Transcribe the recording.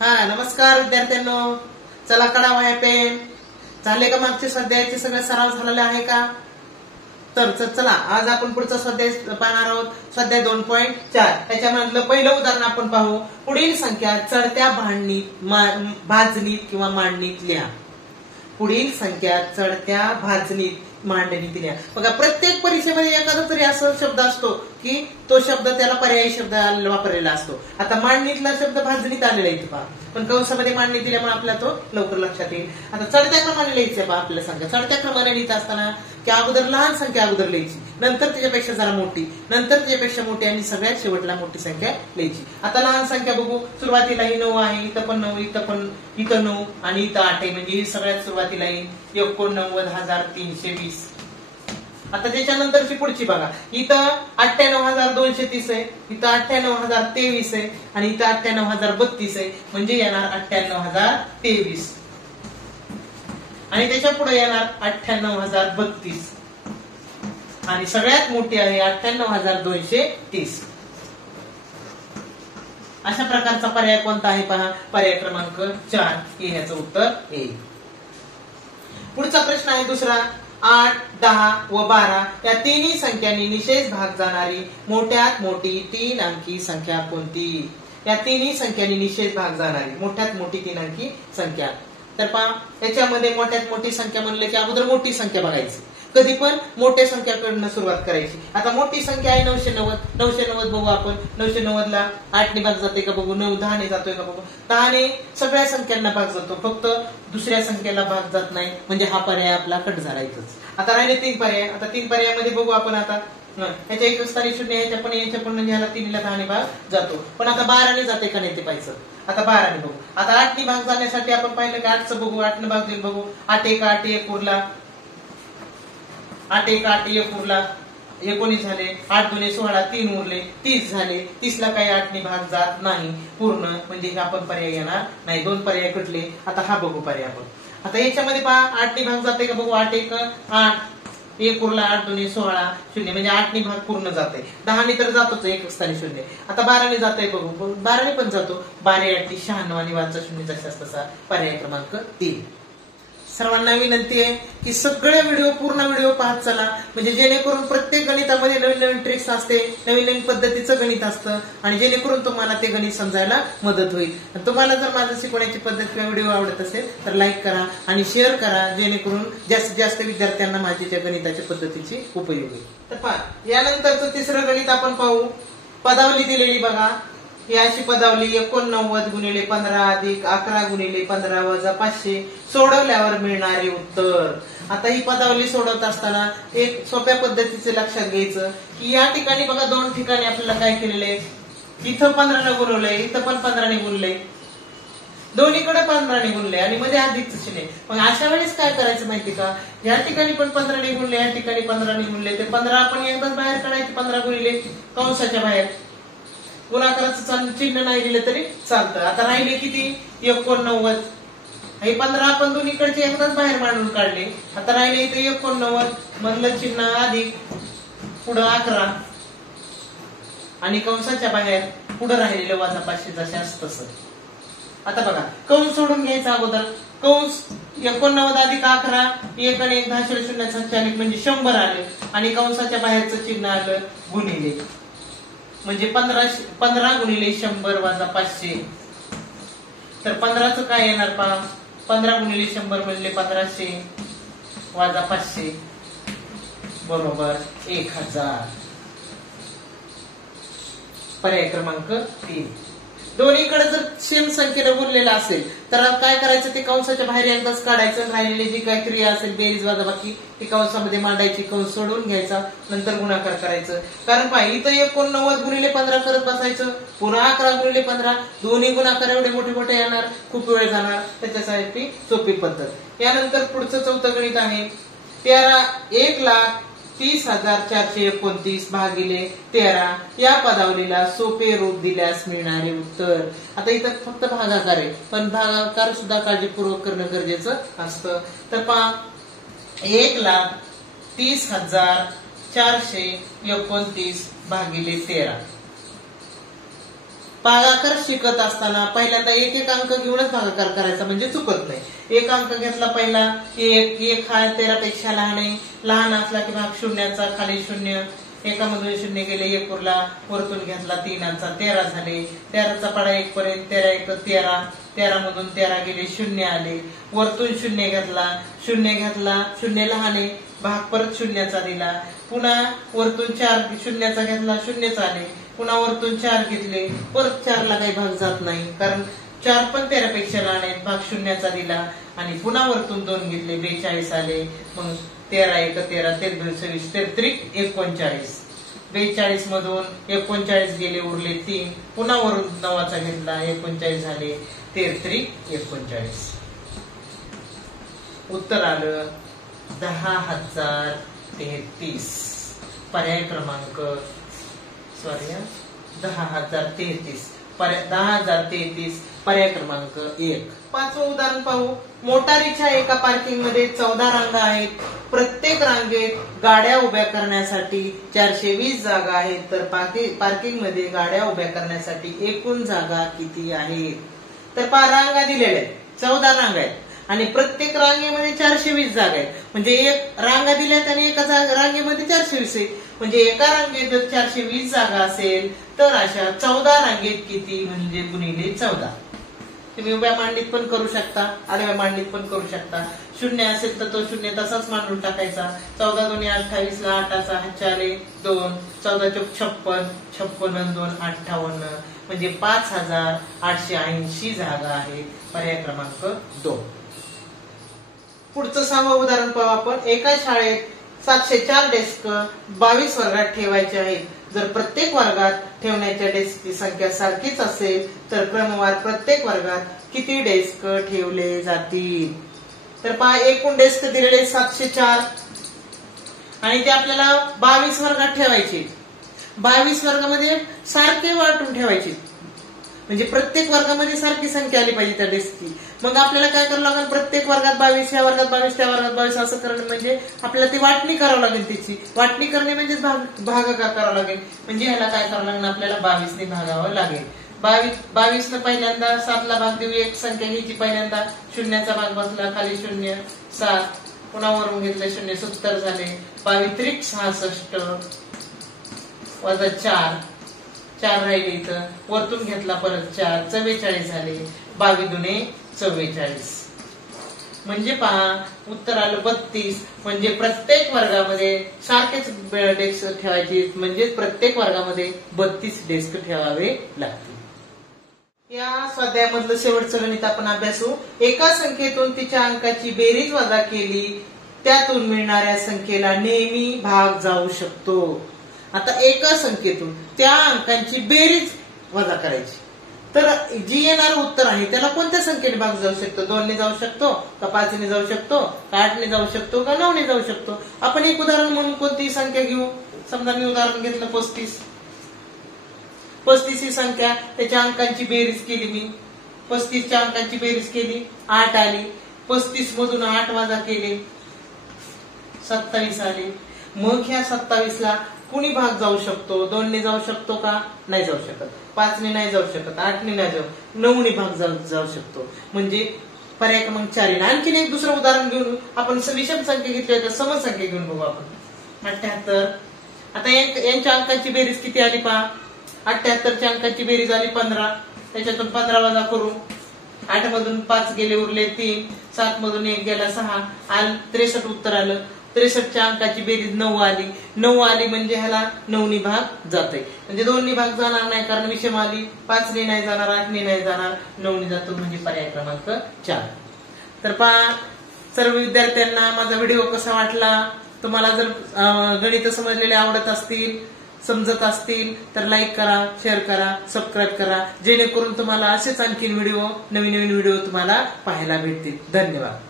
हा नमस्कार विद्यार्थ्यांनो, चला कडा वह्या पेन झाले का? मागचे स्वाध्यायाचे सगळे सराव झालेले आहे का? तर चला आज आपण पुढचा स्वाध्याय पाहणार आहोत. स्वाध्याय 2.4 त्याच्यामधलं पहिलं उदाहरण आपण पाहू. पुढील संख्या चढत्या भाजणीत किंवा मांडणीत लिहा. पुढील संख्या चढत्या भाजणीत मांडणीत लिहा. बघा, प्रत्येक परीक्षेमध्ये एखादा तरी असा शब्द असतो की तो शब्द त्याला पर्यायी शब्द वापरलेला असतो. आता मांडणीतला शब्द भाजणीत आलेला आहे पहा, पण कंसामध्ये मांडणीत दिल्यामुळे आपल्याला तो लवकर लक्षात येईल. आता चढत्या क्रमाने लिहायचं पहा. आपल्याला सांगा चढत्या क्रमाने लिहित असताना की अगोदर लहान संख्या अगोदर लिहायची, नंतर त्याच्यापेक्षा जरा मोठी, नंतर त्याच्यापेक्षा मोठी आणि सगळ्यात शेवटला मोठी संख्या लिहायची. आता लहान संख्या बघू. सुरुवातीला ही 9 आहे, इथं पण 9, इथं 9 आणि इथं 8 आहे, म्हणजे ही सगळ्यात सुरुवातीला येईल 89,320. आता त्याच्यानंतरची पुढची बघा. इथं 98,230 आहे, इथं 98,023 आहे आणि इथं 98,032 आहे, म्हणजे येणार 98,023 आणि त्याच्या पुढे येणार 98,032 आणि सगळ्यात मोठी आहे 98,230. अशा प्रकारचा पर्याय कोणता आहे पहा. पर्याय क्रमांक 4 हे ह्याचं उत्तर येईल. पुढचा प्रश्न आहे दुसरा. 8, 10 व 12 या तिन्ही संख्यांनी निशेष भाग जाणारी मोठ्यात मोठी 3 अंकी संख्या कोणती? या तिन्ही संख्यांनी निशेष भाग जाणारी मोठ्यात मोठी 3 अंकी संख्या. तर पहा, याच्यामध्ये मोठ्यात मोठी संख्या म्हणले की अगोदर मोठी संख्या बघायची. कधी पण मोठ्या संख्याकडनं सुरुवात करायची. आता मोठी संख्या आहे 990. 990 बघू आपण. 990 ला 8 ने भाग जाते का बघू. 9 10 ने जातोय का बघू. 10 ने सगळ्या संख्यांना भाग जातो, फक्त दुसऱ्या संख्येला भाग जात नाही, म्हणजे हा पर्याय आपला कट झाला इथंच. आता राहिले 3 पर्याय. आता 3 पर्यायामध्ये बघू आपण. आता ह्याच्या एक स्थानी 0, ह्याच्या पण म्हणजे ह्याला 3 ला 10 ने भाग जातो, पण आता 12 ने जाते का नाही ते पाहायचं. आता 12 ने बघू. आता 8 ने भाग जाण्यासाठी आपण पाहिलं की 8चं बघू. 8 ने भाग देईल बघू. 8 1 8 1 उरला. 8 1 8 1 उरला, 19 झाले. 8 2 16, 3 उरले, 30 झाले. 30 ला काही 8 ने भाग जात नाही पूर्ण, म्हणजे आपण पर्याय घेणार नाही. 2 पर्याय कटले. आता हा बघू पर्याय आपण. आता याच्यामध्ये पहा 8 ने भाग जाते का बघू. 8 1 8 1 उरला. 8 2 16 0, म्हणजे 8 ने भाग पूर्ण जाते. 10 ने तर जातोच एक स्थानी 0. आता 12 ने जाते बघू. 12 ने पण जातो. 12 8 96 आणि 5चा 0 जशास तसा पर्याय क्रमांक 3. सर्वांना विनंती आहे की सगळे व्हिडिओ पूर्ण व्हिडिओ पाहत चला, म्हणजे जेणेकरून प्रत्येक गणितामध्ये नवीन नवीन ट्रिक्स असते, नवीन नवीन पद्धतीचं गणित असतं आणि जेणेकरून तुम्हाला ते गणित समजायला मदत होईल. तुम्हाला जर माझं शिकवण्याची पद्धत किंवा व्हिडिओ आवडत असेल तर लाईक करा आणि शेअर करा, जेणेकरून जास्तीत जास्त विद्यार्थ्यांना माझ्या गणिताच्या पद्धतीची उपयोग होईल. तर पहा, यानंतरचं तिसरं गणित आपण पाहू. पदावली दिलेली बघा. ही अशी पदावली 89 गुणिले 15 अधिक 11 गुणिले 15 वजा 500 सोडवल्यावर मिळणारे उत्तर. आता ही पदावली सोडवत असताना एक सोप्या पद्धतीचे लक्षात घ्यायचं की या ठिकाणी बघा 2 ठिकाणी आपल्याला काय केलेलं आहे. इथं 15 ने गुणवलंय, इथं पण 15 ने गुणलंय, दोन्हीकडे 15 ने गुणले आणि मध्ये अधिकच चिन्ह. मग अशा वेळेस काय करायचं माहिती का. या ठिकाणी पण 15 ने गुणले, या ठिकाणी 15 ने गुणले, ते 15 आपण एकदाच बाहेर काढायचे. 15 गुणिले कंसाच्या बाहेर. गुणाकाराचं चिन्ह नाही दिलं तरी चालतं. आता राहिले किती 89. हे 15 आपण दोन्हीकडचे एकदाच बाहेर मांडून काढले. आता राहिले इथे 89 मधलं चिन्ह अधिक, पुढं 11 आणि कंसाच्या बाहेर पुढे राहिलेलं वजा 500 जशास तसं. आता बघा, कंस सोडून घ्यायचा अगोदर. कंस 89 अधिक 11 1 आणि 1 10 0 40 म्हणजे 100 आले आणि कंसाच्या बाहेरचं चिन्ह आलं गुणिले, म्हणजे 15 गुणिले 100 वजा 500. तर 15चं काय येणार पहा. 15 गुणिले 100 म्हणजे 1500 वजा 500 बरोबर 1000. पर्याय क्रमांक 3. दोन्हीकडे जर सेम संख्येने गुणलेला असेल तर काय करायचं, ते कंसाच्या बाहेर एकदाच काढायचं. राहिलेली जी काय क्रिया असेल बेरीज वजाबाकी ती कंसामध्ये मांडायची. कंस सोडून घ्यायचा, नंतर गुणाकार करायचं. कारण पहा, इथं 89 गुणिले 15 करत बसायचं, पुन्हा 11 गुणिले 15, दोन्ही गुणाकार एवढे मोठे मोठे येणार, खूप वेळ जाणार. त्याच्यासाठी सोपी पद्धत. यानंतर पुढचं चौथं गणित आहे. 1,30,429 भागिले 13 या पदावलीला सोपे रूप दिल्यास मिळणारे उत्तर. आता इथं फक्त भागाकार आहे, पण भागाकार सुद्धा काळजीपूर्वक करणं गरजेचं असतं. तर पहा, 1,30,429 भागिले 13 भागाकार शिकत असताना पहिल्यांदा एक एक अंक घेऊनच भागाकार करायचा म्हणजे चुकत नाही. एक अंक घेतला पहिला एक हा 13 पेक्षा लहान आहे. लहान असला की भाग शून्याचा खाली शून्य, एकामधून शून्य गेले एक उरला, वरतून घेतला 3चा 13 झाले. 13चा पाडा 1 पर्यंत 13 1 13, 13 मधून 13 गेले शून्य आले, वरतून शून्य घेतला, शून्य लहान आहे, भाग परत शून्याचा दिला, पुन्हा वरतून 4 शून्याचा घेतला, शून्यच आले, पुन्हा वरतून 4 घेतले, परत 4ला काही भाग जात नाही कारण 4 पण 13 पेक्षा लहान आहेत, भाग शून्याचा दिला आणि पुन्हा वरतून 2 घेतले, 42 आले. मग 13 1 13, 23 33 39, 42 मधून 39 गेले उरले 3, पुन्हा वरून 9चा घेतला 39 झाले, 33 39. उत्तर आलं 10,033. पर्याय क्रमांक 10,033 पर्याय क्रमांक 1. 5वं उदाहरण पाहू. मोटारीच्या एका पार्किंग मध्ये 14 रांगा आहेत. प्रत्येक रांगेत गाड्या उभ्या करण्यासाठी 420 जागा आहेत. तर पार्किंग मध्ये गाड्या उभ्या करण्यासाठी एकूण जागा किती आहेत? तर रांगा दिलेल्या आहेत, 14 रांगा आहेत आणि प्रत्येक रांगेमध्ये 420 जागा आहेत. म्हणजे एक रांगा दिल्यात आणि एका रांगेमध्ये 420 आहे. म्हणजे एका रांगेत जर 420 जागा असेल तर अशा 14 रांगेत किती म्हणजे गुणिले 14. तुम्ही उभ्या मांडणीत पण करू शकता, आडव्या मांडणीत पण करू शकता. शून्य असेल तर तो शून्य तसाच मांडून टाकायचा. 14 2 28 ला 8चा 4 2, 14 चौक 56, 56 2 58 म्हणजे 5,880 जागा आहेत. पर्याय क्रमांक 2. पुढचं 6वं उदाहरण पाहू आपण. एका शाळेत 704 डेस्क 22 वर्गात ठेवायचे आहेत. जर प्रत्येक वर्गात ठेवण्याच्या डेस्कची संख्या सारखीच असेल तर क्रमवार प्रत्येक वर्गात किती डेस्क ठेवले जातील? तर पहा, एकूण डेस्क दिलेले 704 आणि ते आपल्याला 22 वर्गात ठेवायचे. 22 वर्गामध्ये सारखे वाटून ठेवायचे म्हणजे प्रत्येक वर्गामध्ये सारखी संख्या आली पाहिजे त्या डेस्कची. मग आपल्याला काय करावं लागेल? प्रत्येक वर्गात 22, या वर्गात 22, त्या वर्गात 22 असं करणं म्हणजे आपल्याला ती वाटणी करावं लागेल. त्याची वाटणी करणे म्हणजे भागाकार करावं लागेल. म्हणजे ह्याला काय करावं लागेल? आपल्याला 22 ने भागावं लागेल. 22 न पहिल्यांदा 7ला भाग देऊ. एक संख्या घ्यायची पहिल्यांदा, शून्याचा भाग बसला, खाली 0 7, पुन्हा वरून घेतलं 0 70 झाले. 22 66 वजा 4 राहिले इथं, वरतून घेतला परत 4 44 झाले. 22 दुने 44 म्हणजे पहा उत्तर आलं 32. म्हणजे प्रत्येक वर्गामध्ये सारखेच डेस्क ठेवायचे म्हणजे प्रत्येक वर्गामध्ये 32 डेस्क ठेवावे लागतील. या स्वाध्यायामधलं शेवटचं गणित आपण अभ्यासू. एका संख्येतून तिच्या अंकाची बेरीज वजा केली त्यातून मिळणाऱ्या संख्येला नेहमी भाग जाऊ शकतो. आता एका संख्येतून त्या अंकांची बेरीज वजा करायची तर जी येणार उत्तर आहे त्याला कोणत्या संख्येने भाग जाऊ शकतो? 2 ने जाऊ शकतो का 5 ने जाऊ शकतो का 8 ने जाऊ शकतो का 9 ने जाऊ शकतो? आपण एक उदाहरण म्हणून कोणतीही संख्या घेऊ. समजा मी उदाहरण घेतलं 35 ही संख्या, त्याच्या अंकांची बेरीज केली मी. 35च्या अंकांची बेरीज केली, 8 आली. 35 मधून 8 वजा केले, 27 आले. मग ह्या 27ला कुणी भाग जाऊ शकतो? 2 ने जाऊ शकतो का? नाही जाऊ शकत. 5 ने नाही जाऊ शकत, 8 ने नाही जाऊ, 9 ने भाग जाऊ शकतो. म्हणजे पर्याय क्रमांक 4. आणखीन एक दुसरं उदाहरण घेऊन आपण विषम संख्या घेतली तर समसंख्या घेऊन बघू आपण. 78. आता यांच्या अंकाची बेरीज किती आली पहा. 78च्या अंकाची बेरीज आली 15. त्याच्यातून 15 वजा करू. 8 मधून 5 गेले उरले 3, 7 मधून 1 गेला 6, 63 उत्तर आलं. 63च्या अंकाची बेरीज 9 आली. 9 आली म्हणजे ह्याला 9 ने भाग जाते. म्हणजे 2 ने भाग जाणार नाही कारण विषम आली. 5 ने नाही जाणार, 8 ने नाही जाणार, 9 ने जातो म्हणजे पर्याय क्रमांक 4. तर पहा सर्व विद्यार्थ्यांना माझा व्हिडिओ कसा वाटला? तुम्हाला जर गणित समजलेले आवडत असतील, समजत असतील तर लाईक करा, शेअर करा, सबस्क्राईब करा जेणेकरून तुम्हाला असेच आणखीन नवीन व्हिडिओ तुम्हाला पाहायला भेटतील. धन्यवाद.